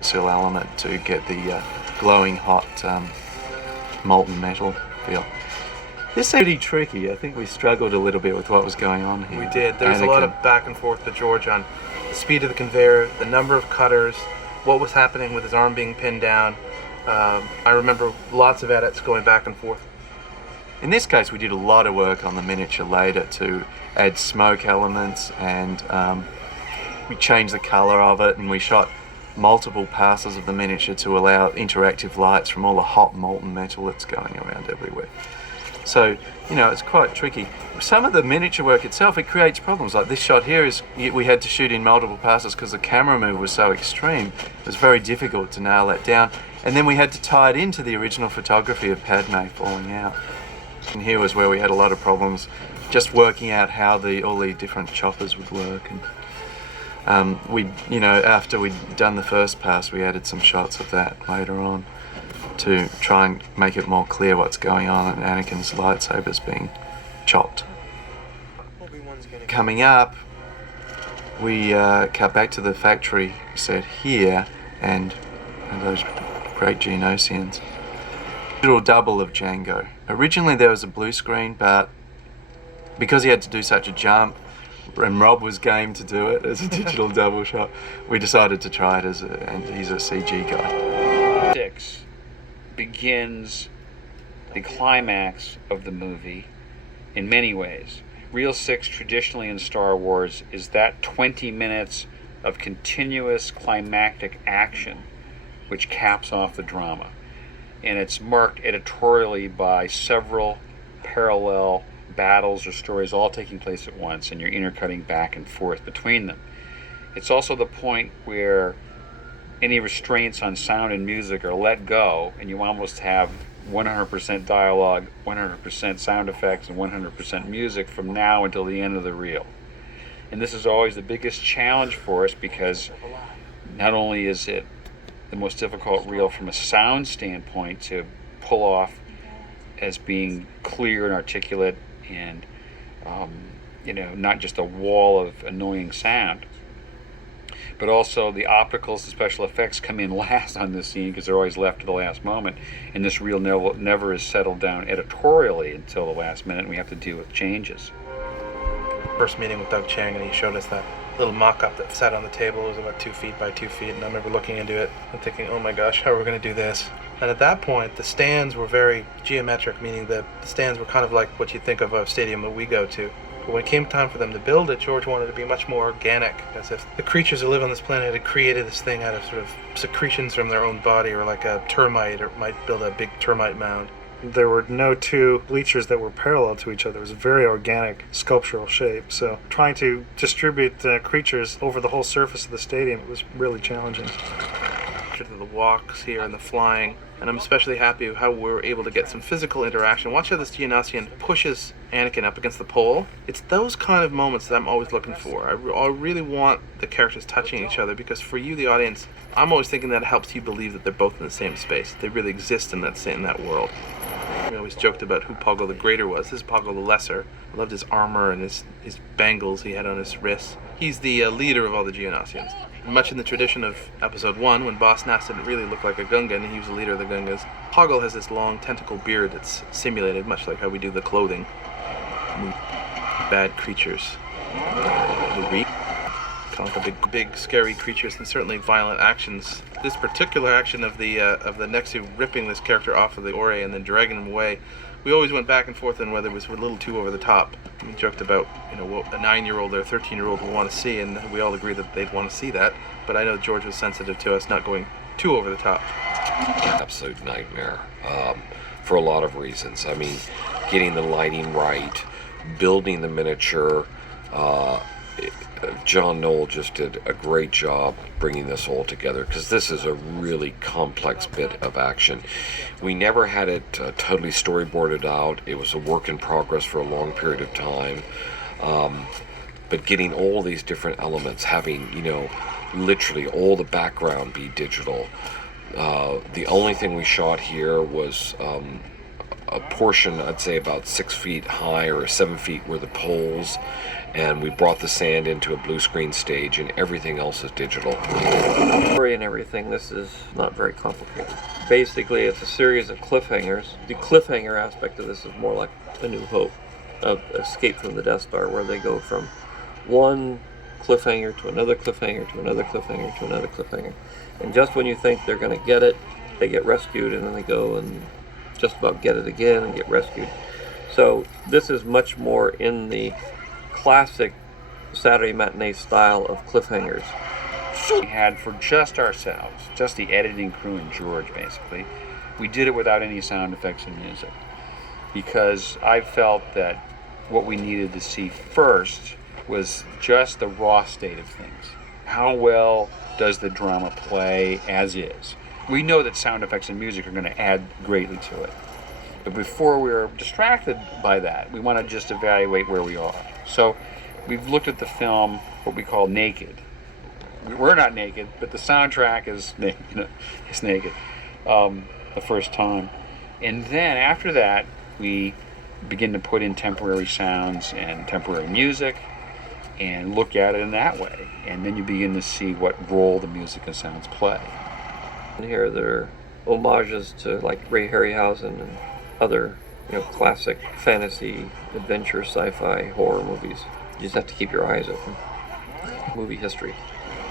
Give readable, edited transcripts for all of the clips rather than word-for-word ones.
seal element to get the glowing hot molten metal feel. This is pretty tricky. I think we struggled a little bit with what was going on here. We did. There was a lot of back and forth with George on the speed of the conveyor, the number of cutters, what was happening with his arm being pinned down. I remember lots of edits going back and forth. In this case, we did a lot of work on the miniature later to add smoke elements, and we changed the color of it, and we shot multiple passes of the miniature to allow interactive lights from all the hot molten metal that's going around everywhere. So, you know, it's quite tricky. Some of the miniature work itself, it creates problems. Like this shot here is, we had to shoot in multiple passes because the camera move was so extreme. It was very difficult to nail that down. And then we had to tie it into the original photography of Padme falling out. And here was where we had a lot of problems just working out how all the different choppers would work. And after we'd done the first pass, we added some shots of that later on to try and make it more clear what's going on, and Anakin's lightsaber's being chopped. Coming up, we cut back to the factory set here, and those great Geonosians. Digital double of Django. Originally there was a blue screen, but because he had to do such a jump, and Rob was game to do it as a digital double shot, we decided to try it and he's a CG guy. 6 begins the climax of the movie in many ways. Reel 6 traditionally in Star Wars is that 20 minutes of continuous climactic action which caps off the drama. And it's marked editorially by several parallel battles or stories all taking place at once, and you're intercutting back and forth between them. It's also the point where any restraints on sound and music are let go, and you almost have 100% dialogue, 100% sound effects, and 100% music from now until the end of the reel. And this is always the biggest challenge for us, because not only is it the most difficult reel from a sound standpoint to pull off as being clear and articulate and not just a wall of annoying sound, but also the opticals and special effects come in last on this scene because they're always left to the last moment, and this reel never is settled down editorially until the last minute, and we have to deal with changes. First meeting with Doug Chiang, and he showed us that little mock-up that sat on the table. It was about 2 feet by 2 feet, and I remember looking into it and thinking, oh my gosh, how are we going to do this? And at that point, the stands were very geometric, meaning that the stands were kind of like what you think of a stadium that we go to. But when it came time for them to build it, George wanted it to be much more organic, as if the creatures who live on this planet had created this thing out of sort of secretions from their own body, or like a termite, or might build a big termite mound. There were no two bleachers that were parallel to each other. It was a very organic sculptural shape. So trying to distribute creatures over the whole surface of the stadium was really challenging. The walks here and the flying, and I'm especially happy with how we're able to get some physical interaction. Watch how this Geonosian pushes Anakin up against the pole. It's those kind of moments that I'm always looking for. I really want the characters touching each other, because for you, the audience, I'm always thinking that it helps you believe that they're both in the same space. They really exist in that world. We always joked about who Poggle the Greater was. This is Poggle the Lesser. I loved his armor and his bangles he had on his wrists. He's the leader of all the Geonosians. Much in the tradition of Episode 1, when Boss Nass didn't really look like a Gungan, and he was the leader of the Gungas, Poggle has this long tentacle beard that's simulated, much like how we do the clothing. Bad creatures. Kind of like big, scary creatures, and certainly violent actions. This particular action of the Nexu ripping this character off of the Ore and then dragging him away, we always went back and forth on whether it was a little too over the top. We joked about, what a 9-year-old or a 13-year-old would want to see, and we all agreed that they'd want to see that. But I know George was sensitive to us not going too over the top. Absolute nightmare for a lot of reasons. I mean, getting the lighting right, building the miniature. John Knoll just did a great job bringing this all together, because this is a really complex bit of action. We never had it totally storyboarded out. It was a work in progress for a long period of time. But getting all these different elements, having, literally all the background be digital. The only thing we shot here was a portion, I'd say about 6 feet high or 7 feet, were the poles, and we brought the sand into a blue screen stage, and everything else is digital. Story and everything, this is not very complicated. Basically, it's a series of cliffhangers. The cliffhanger aspect of this is more like A New Hope, of Escape from the Death Star, where they go from one cliffhanger to another cliffhanger to another cliffhanger to another cliffhanger. And just when you think they're going to get it, they get rescued, and then they go and just about get it again and get rescued. So this is much more in the classic Saturday matinee style of cliffhangers. We had for just ourselves, just the editing crew and George basically, we did it without any sound effects and music, because I felt that what we needed to see first was just the raw state of things. How well does the drama play as is? We know that sound effects and music are going to add greatly to it. But before we're distracted by that, we want to just evaluate where we are. So we've looked at the film, what we call naked. We're not naked, but the soundtrack is naked the first time. And then after that, we begin to put in temporary sounds and temporary music and look at it in that way. And then you begin to see what role the music and sounds play. And here there are homages to like Ray Harryhausen and other, classic fantasy, adventure, sci-fi, horror movies. You just have to keep your eyes open. Movie history.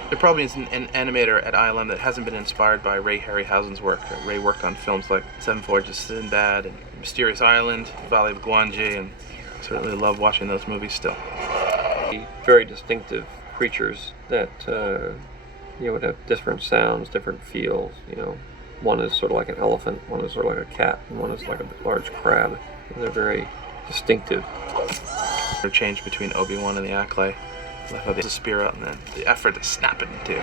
There probably is an animator at ILM that hasn't been inspired by Ray Harryhausen's work. Ray worked on films like Seven Voyages to Sinbad and Mysterious Island, Valley of Guanji, and I certainly love watching those movies still. Very distinctive creatures that would have different sounds, different feels. One is sort of like an elephant, one is sort of like a cat, and one is like a large crab. And they're very distinctive. The change between Obi-Wan and the Acklay. I love how they the spear out and then the effort to snap it into.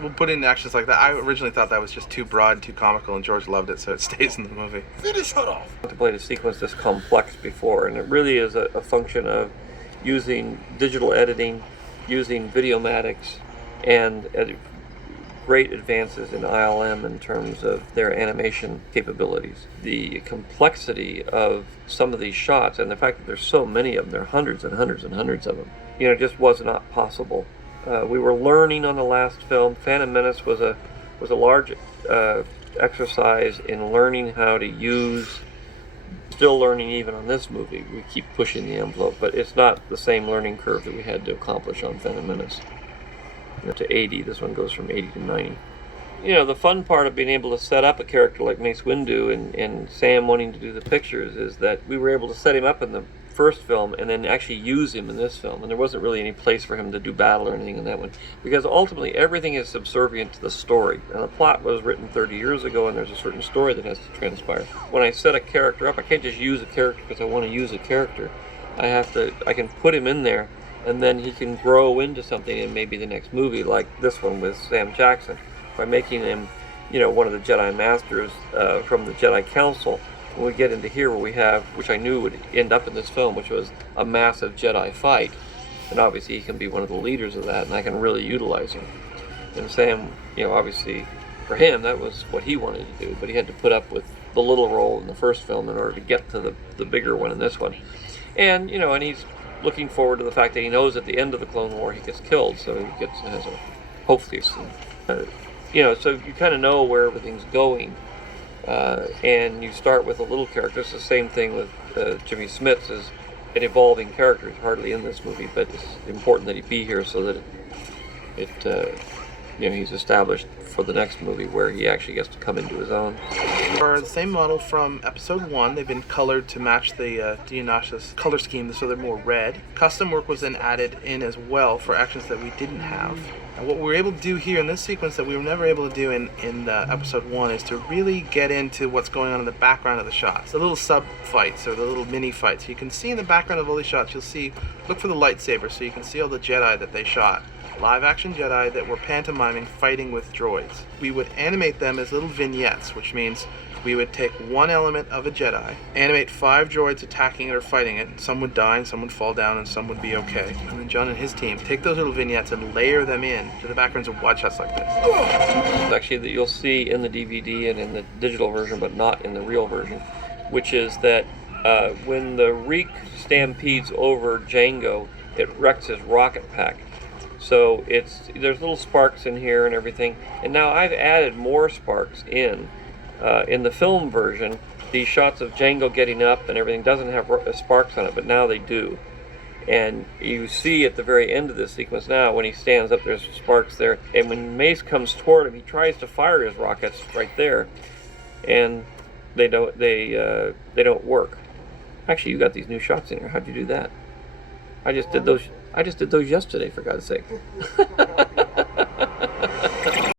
We'll put in actions like that. I originally thought that was just too broad, too comical, and George loved it, so it stays in the movie. Finish it off! To play a sequence this complex before, and it really is a function of using digital editing, using Videomatics, and great advances in ILM in terms of their animation capabilities. The complexity of some of these shots, and the fact that there's so many of them, there are hundreds and hundreds and hundreds of them, just was not possible. We were learning on the last film. Phantom Menace was a large exercise in learning how to use. Still learning even on this movie. We keep pushing the envelope, but it's not the same learning curve that we had to accomplish on Phantom Menace. To 80, this one goes from 80 to 90. The fun part of being able to set up a character like Mace Windu and Sam wanting to do the pictures is that we were able to set him up in the first film and then actually use him in this film, and there wasn't really any place for him to do battle or anything in that one, because ultimately everything is subservient to the story. And the plot was written 30 years ago, and there's a certain story that has to transpire. When I set a character up, I can't just use a character because I want to use a character. I can put him in there, and then he can grow into something in maybe the next movie, like this one with Sam Jackson, by making him, one of the Jedi Masters from the Jedi Council. When we get into here where we have, which I knew would end up in this film, which was a massive Jedi fight, and obviously he can be one of the leaders of that, and I can really utilize him. And Sam, obviously for him that was what he wanted to do, but he had to put up with the little role in the first film in order to get to the bigger one in this one. And and he's looking forward to the fact that he knows at the end of the Clone War he gets killed, so he has a hopefully so you kind of know where everything's going, and you start with a little character. It's the same thing with Jimmy Smits, as an evolving character. He's hardly in this movie, but it's important that he be here so that he's established for the next movie where he actually gets to come into his own. Are the same model from episode 1. They've been colored to match the Dionysus color scheme, so they're more red. Custom work was then added in as well for actions that we didn't have. And what we were able to do here in this sequence that we were never able to do in episode 1 is to really get into what's going on in the background of the shots. The little sub-fights or the little mini-fights. You can see in the background of all these shots, look for the lightsabers, so you can see all the Jedi that they shot. live-action Jedi that were pantomiming fighting with droids. We would animate them as little vignettes, which means we would take one element of a Jedi, animate 5 droids attacking it or fighting it. Some would die, and some would fall down, and some would be okay. And then John and his team take those little vignettes and layer them in to the backgrounds of wide shots like this. Actually, that you'll see in the DVD and in the digital version, but not in the real version, which is that when the Reek stampedes over Jango, it wrecks his rocket pack. So there's little sparks in here and everything. And now I've added more sparks in. In the film version, these shots of Jango getting up and everything doesn't have sparks on it, but now they do. And you see at the very end of this sequence now, when he stands up, there's sparks there. And when Mace comes toward him, he tries to fire his rockets right there, and they don't work. Actually, you got these new shots in here. How'd you do that? I just did those yesterday, for God's sake.